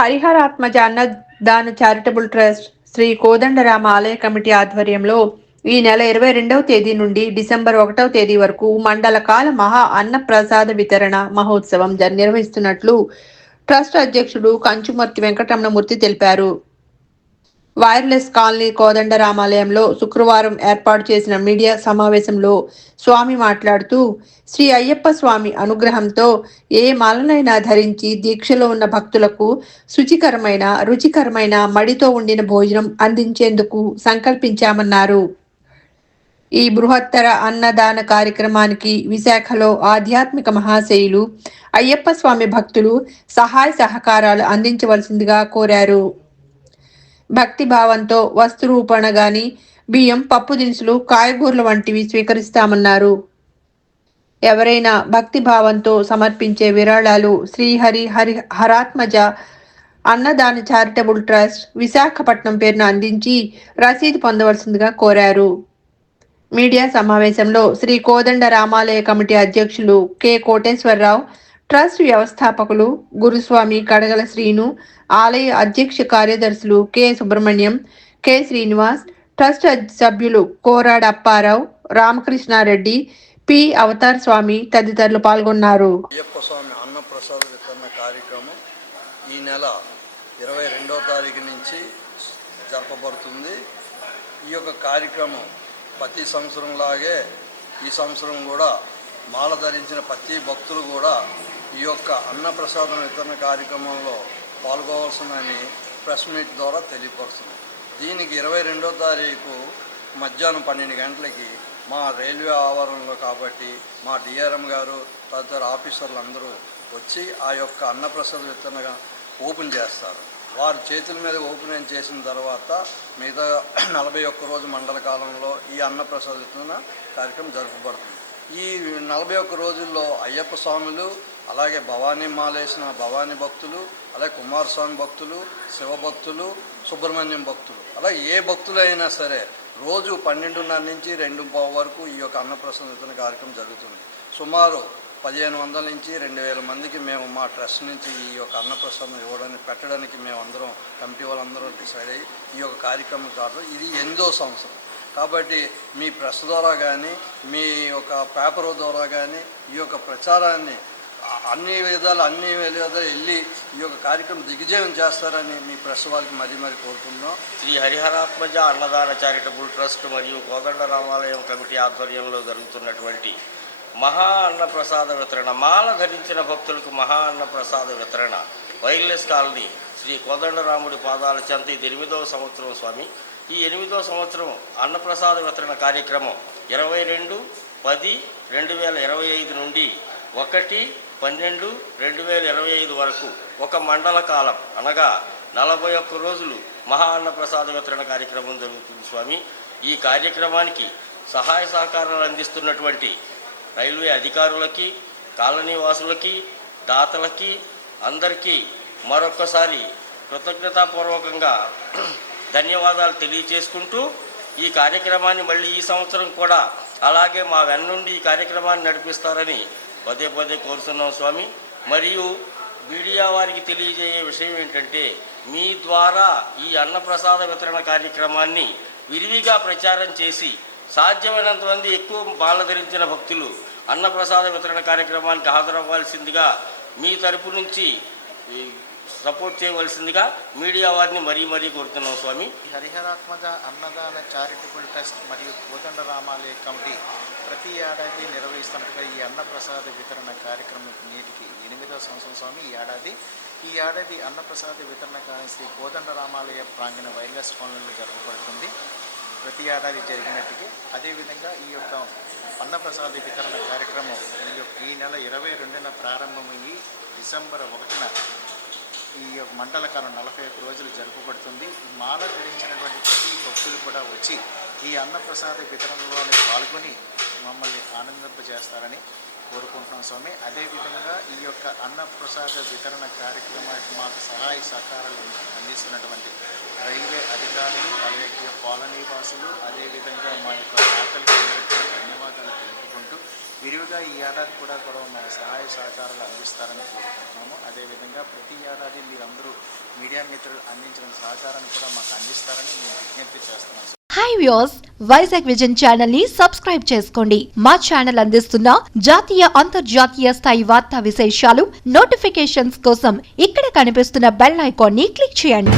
హరిహరాత్మజ అన్నదాన charitable trust Shri Kodandarama ఆలయ committee ఆధ్వర్యంలో ఈ నెల ఇరవై రెండవ తేదీ నుండి డిసెంబర్ ఒకటవ తేదీ వరకు మండల కాల మహా అన్న ప్రసాద వితరణ మహోత్సవం జ- నిర్వహిస్తున్నట్లు ట్రస్ట్ అధ్యక్షుడు కంచుమర్తి వెంకటరమణమూర్తి తెలిపారు. వైర్లెస్ కాలనీ కోదండరామాలయంలో శుక్రవారం ఏర్పాటు చేసిన మీడియా సమావేశంలో స్వామి మాట్లాడుతూ శ్రీ అయ్యప్ప స్వామి అనుగ్రహంతో ఏ మాలనైనా ధరించి దీక్షలో ఉన్న భక్తులకు శుచికరమైన రుచికరమైన మడితో ఉండిన భోజనం అందించేందుకు సంకల్పించామన్నారు. ఈ బృహత్తర అన్నదాన కార్యక్రమానికి విశాఖలో ఆధ్యాత్మిక మహాశయులు అయ్యప్ప స్వామి భక్తులు సహాయ సహకారాలు అందించవలసిందిగా కోరారు. భక్తి భావంతో గాని బియ్యం పప్పు దినుసులు కాయగూరలు వంటివి స్వీకరిస్తామన్నారు. ఎవరైనా భక్తి భావంతో సమర్పించే విరాళాలు శ్రీహరి హరి హరాత్మజ అన్నదాన చారిటబుల్ ట్రస్ట్ విశాఖపట్నం పేరును అందించి రసీదు పొందవలసిందిగా కోరారు. మీడియా సమావేశంలో శ్రీ కోదండ రామాలయ కమిటీ అధ్యక్షులు కె. కోటేశ్వరరావు ట్రస్ట్ వ్యవస్థాపకులు గురుస్వామి కడగల శ్రీను ఆలయ అధ్యక్ష కార్యదర్శులు K. Subrahmanyam K. Srinivas trust సభ్యులు కోరాడ అప్పారావు రామకృష్ణారెడ్డి పి. అవతార్ స్వామి తదితరులు పాల్గొన్నారు. అయ్యప్ప స్వామి అన్నప్రసాద వితరణ కార్యక్రమం ఈ నెల ఇరవై రెండవ తారీఖు నుంచి జరపబడుతుంది. ఈ యొక్క కార్యక్రమం ప్రతి సంవత్సరం లాగే ఈ సంవత్సరం కూడా మాల ధరించిన ప్రతి భక్తులు కూడా ఈ యొక్క అన్నప్రసాదం వితరణ కార్యక్రమంలో పాల్గొవలసిందని ప్రెస్ మీట్ ద్వారా తెలియపరుస్తుంది దీనికి ఇరవై రెండో తారీఖు మధ్యాహ్నం పన్నెండు గంటలకి మా రైల్వే ఆవరణలో కాబట్టి మా డిఆర్ఎం గారు తదితర ఆఫీసర్లు అందరూ వచ్చి ఆ యొక్క అన్నప్రసాద విత్తన ఓపెన్ చేస్తారు. వారు చేతుల మీద ఓపెన్ చేసిన తర్వాత మిగతా నలభై ఒక్క రోజు మండల కాలంలో ఈ అన్నప్రసాద విత్తన కార్యక్రమం జరుపుబడుతుంది. ఈ నలభై ఒక్క రోజుల్లో అయ్యప్ప స్వాములు అలాగే భవానీ మాలేసిన భవానీ భక్తులు అలాగే కుమారస్వామి భక్తులు శివ భక్తులు సుబ్రహ్మణ్యం భక్తులు. అలాగే ఏ భక్తులైనా సరే రోజు పన్నెండున్నర నుంచి రెండు పావు వరకు ఈ యొక్క అన్నప్రసన్న కార్యక్రమం జరుగుతుంది. సుమారు పదిహేను వందల నుంచి రెండు వేల మందికి మేము మా ట్రస్ట్ నుంచి ఈ యొక్క అన్నప్రసన్న ఇవ్వడానికి పెట్టడానికి మేము అందరం కమిటీ వాళ్ళందరం డిసైడ్ అయ్యి ఈ యొక్క కార్యక్రమం కాదు. ఇది ఎనిమిదో సంవత్సరం. కాబట్టి మీ ప్రెస్ ద్వారా కానీ మీ యొక్క పేపర్ ద్వారా కానీ ఈ యొక్క ప్రచారాన్ని అన్ని విధాలు అన్ని విధాలు వెళ్ళి ఈ యొక్క కార్యక్రమం దిగ్విజయం చేస్తారని మీ ప్రెస్ వాళ్ళకి మరీ మరీ కోరుకుంటున్నాం. శ్రీ హరిహరాత్మజ అన్నదాన చారిటబుల్ ట్రస్ట్ మరియు కోదండ రామాలయం కమిటీ ఆధ్వర్యంలో జరుగుతున్నటువంటి మహా అన్న ప్రసాద వితరణ మాల ధరించిన భక్తులకు మహా అన్న ప్రసాద వితరణ వైర్లెస్ కాలనీ శ్రీ కోదండరాముడి పాదాల చెంత ఇది ఎనిమిదవ సంవత్సరం స్వామి ఈ ఎనిమిదో సంవత్సరం అన్నప్రసాద వితరణ కార్యక్రమం ఇరవై రెండు పది రెండు వేల ఇరవై ఐదు నుండి ఒకటి పన్నెండు రెండు వేల ఇరవై ఐదు వరకు ఒక మండల కాలం అనగా నలభై ఒక్క రోజులు మహా అన్నప్రసాద వితరణ కార్యక్రమం జరుగుతుంది స్వామి. ఈ కార్యక్రమానికి సహాయ సహకారాలు అందిస్తున్నటువంటి రైల్వే అధికారులకి కాలనీ వాసులకి దాతలకి అందరికీ మరొకసారి కృతజ్ఞతాపూర్వకంగా ధన్యవాదాలు తెలియచేసుకుంటూ ఈ కార్యక్రమాన్ని మళ్ళీ ఈ సంవత్సరం కూడా అలాగే మా వెన్నుండి ఈ కార్యక్రమాన్ని నడిపిస్తారని పదే పదే కోరుతున్నాం స్వామి. మరియు మీడియా వారికి తెలియజేయే విషయం ఏంటంటే మీ ద్వారా ఈ అన్నప్రసాద వితరణ కార్యక్రమాన్ని విరివిగా ప్రచారం చేసి సాధ్యమైనంత మంది ఎక్కువ బాల ధరించిన భక్తులు అన్నప్రసాద వితరణ కార్యక్రమానికి హాజరవ్వాల్సిందిగా మీ తరపు నుంచి సపోర్ట్ చేయవలసిందిగా మీడియా వారిని మరీ మరీ కోరుతున్నాం స్వామి. హరిహరాత్మజ అన్నదాన చారిటబుల్ ట్రస్ట్ మరియు కోదండ రామాలయ కమిటీ ప్రతి ఏడాది నిర్వహిస్తున్నట్టుగా ఈ అన్నప్రసాద వితరణ కార్యక్రమం నేటికి ఎనిమిదో సంవత్సరం స్వామి. ఈ ఏడాది ఈ ఏడాది అన్నప్రసాద వితరణ కార్య శ్రీ కోదండ రామాలయ ప్రాంగణ వైర్లెస్ ఫోన్లలో జరపబడుతుంది. ప్రతి ఏడాది జరిగినట్టుగా అదేవిధంగా ఈ యొక్క అన్నప్రసాద వితరణ కార్యక్రమం ఈ యొక్క ఈ నెల ఇరవై రెండున ప్రారంభమయ్యి డిసెంబర్ ఒకటిన ఈ యొక్క మండల కాలం నలభై ఒక్క రోజులు జరుపబడుతుంది. మాల ధరించినటువంటి ప్రతి భక్తులు కూడా వచ్చి ఈ అన్నప్రసాద వితరణలో పాల్గొని మమ్మల్ని ఆనందింపజేస్తారని కోరుకుంటున్నాం స్వామి. అదేవిధంగా ఈ యొక్క అన్నప్రసాద వితరణ కార్యక్రమానికి మాకు సహాయ సహకారాలు అందిస్తున్నటువంటి రైల్వే అధికారులు అలాగే కాలనీ వాసులు అదేవిధంగా మా యొక్క ఆకలి అందరికీ కూడా ధన్యవాదాలు తెలుపుకుంటూ విరివిగా ఈ ఏడాది కూడా కూడా మన సహాయ సహకారాలు అందిస్తారని కోరుకుంటున్నాము. అదేవిధంగా ప్రతి ఏడాది మీరందరూ మీడియా మిత్రులు అందించిన సహకారాన్ని కూడా మాకు అందిస్తారని మేము విజ్ఞప్తి చేస్తున్నాం. Sir hi views Vizag vision ఛానల్ని సబ్స్క్రైబ్ చేసుకోండి. మా ఛానల్ అందిస్తున్న జాతీయ అంతర్జాతీయ స్థాయి వార్తా విశేషాలు నోటిఫికేషన్స్ కోసం ఇక్కడ కనిపిస్తున్న బెల్ ఐకాన్ని క్లిక్ చేయండి.